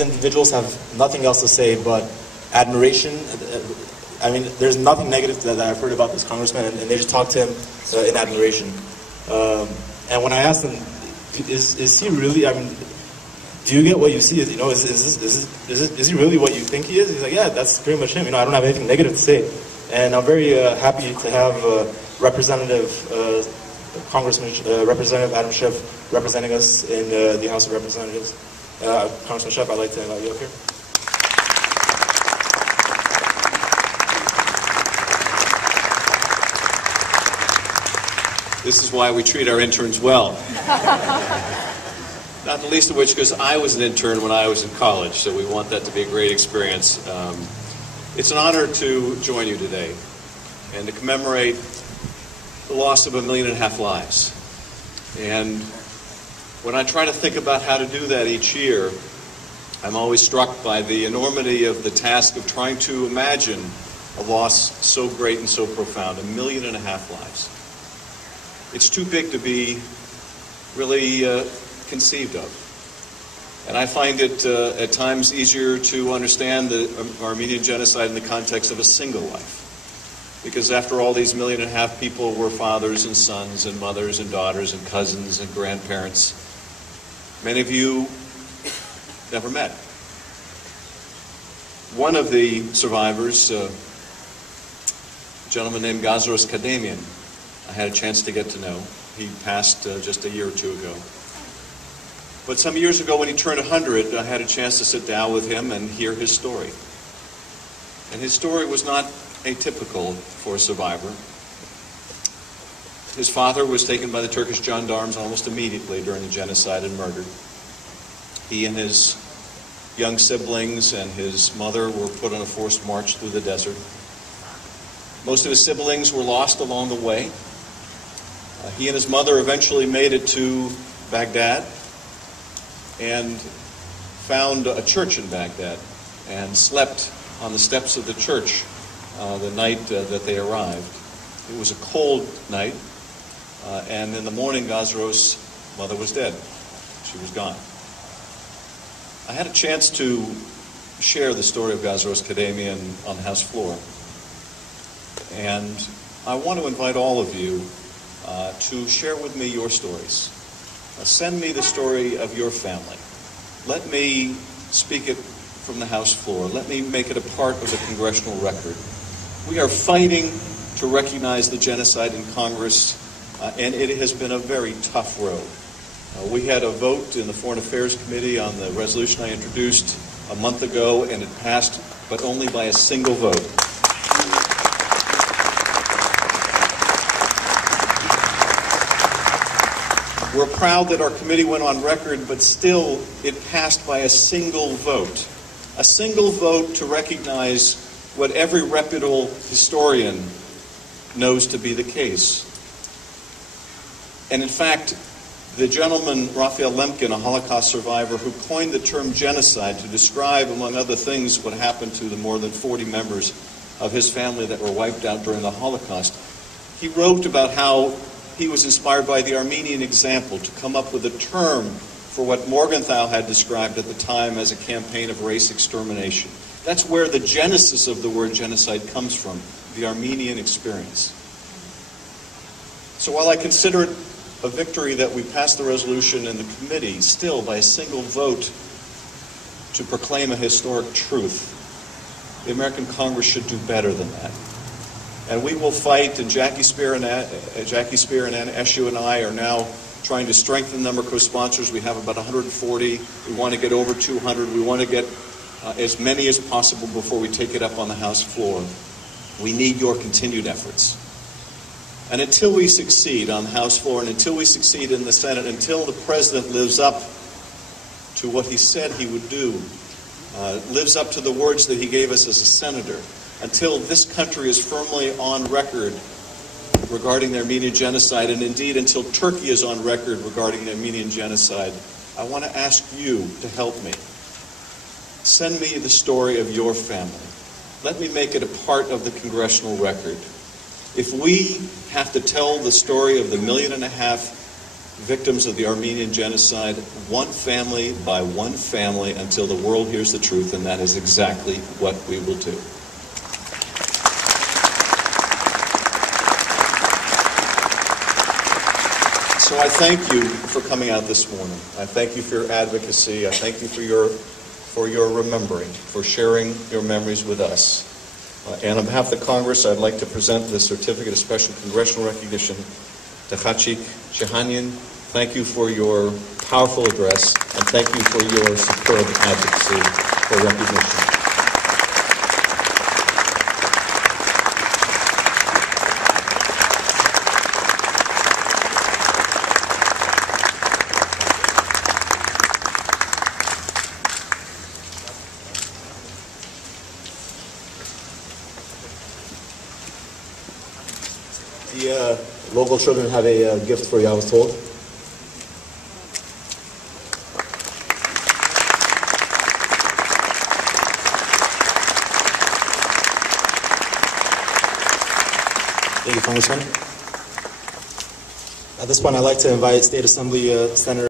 Individuals have nothing else to say but admiration. I mean, there's nothing negative that I've heard about this congressman, and they just talk to him in admiration. And when I asked him, is he really, I mean, do you get what you see? You know, is he really what you think he is? He's like, yeah, that's pretty much him. You know, I don't have anything negative to say. And I'm very happy to have Representative Adam Schiff representing us in the House of Representatives. Congressman Schiff, I'd like to invite you up here. This is why we treat our interns well. Not the least of which because I was an intern when I was in college, so we want that to be a great experience. It's an honor to join you today and to commemorate the loss of 1.5 million lives. And when I try to think about how to do that each year, I'm always struck by the enormity of the task of trying to imagine a loss so great and so profound, 1.5 million lives. It's too big to be really conceived of. And I find it at times easier to understand the Armenian Genocide in the context of a single life. Because after all, these 1.5 million people were fathers and sons and mothers and daughters and cousins and grandparents. Many of you never met. One of the survivors, a gentleman named Gazros Kadamian, I had a chance to get to know. He passed just a year or two ago. But some years ago when he turned 100, I had a chance to sit down with him and hear his story. And his story was not atypical for a survivor. His father was taken by the Turkish gendarmes almost immediately during the genocide and murdered. He and his young siblings and his mother were put on a forced march through the desert. Most of his siblings were lost along the way. He and his mother eventually made it to Baghdad and found a church in Baghdad and slept on the steps of the church the night that they arrived. It was a cold night, and in the morning, Gazros' mother was dead. She was gone. I had a chance to share the story of Gazros Kadamian on the House floor, and I want to invite all of you to share with me your stories. Send me the story of your family. Let me speak it from the House floor. Let me make it a part of the congressional record. We are fighting to recognize the genocide in Congress, and it has been a very tough road. We had a vote in the Foreign Affairs Committee on the resolution I introduced a month ago, and it passed, but only by a single vote. We're proud that our committee went on record, but still it passed by a single vote. A single vote to recognize what every reputable historian knows to be the case. And in fact, the gentleman, Raphael Lemkin, a Holocaust survivor, who coined the term genocide to describe, among other things, what happened to the more than 40 members of his family that were wiped out during the Holocaust, he wrote about how he was inspired by the Armenian example to come up with a term for what Morgenthau had described at the time as a campaign of race extermination. That's where the genesis of the word genocide comes from, the Armenian experience. So while I consider it a victory that we passed the resolution in the committee, still by a single vote to proclaim a historic truth, the American Congress should do better than that. And we will fight, and Jackie Spear and Ann Eshu and I are now trying to strengthen the number of co-sponsors. We have about 140. We want to get over 200. We want to get as many as possible before we take it up on the House floor. We need your continued efforts. And until we succeed on the House floor, and until we succeed in the Senate, until the President lives up to what he said he would do, lives up to the words that he gave us as a senator, until this country is firmly on record regarding the Armenian Genocide, and indeed until Turkey is on record regarding the Armenian Genocide, I want to ask you to help me. Send me the story of your family. Let me make it a part of the congressional record. If we have to tell the story of the 1.5 million victims of the Armenian Genocide, one family by one family, until the world hears the truth, and that is exactly what we will do. So I thank you for coming out this morning. I thank you for your advocacy. I thank you for your remembering, for sharing your memories with us. And on behalf of the Congress, I'd like to present the Certificate of Special Congressional Recognition to Khachik Shehanian. Thank you for your powerful address, and thank you for your superb advocacy for recognition. The local children have a gift for you, I was told. Thank you, Congressman. At this point, I'd like to invite State Assembly Senator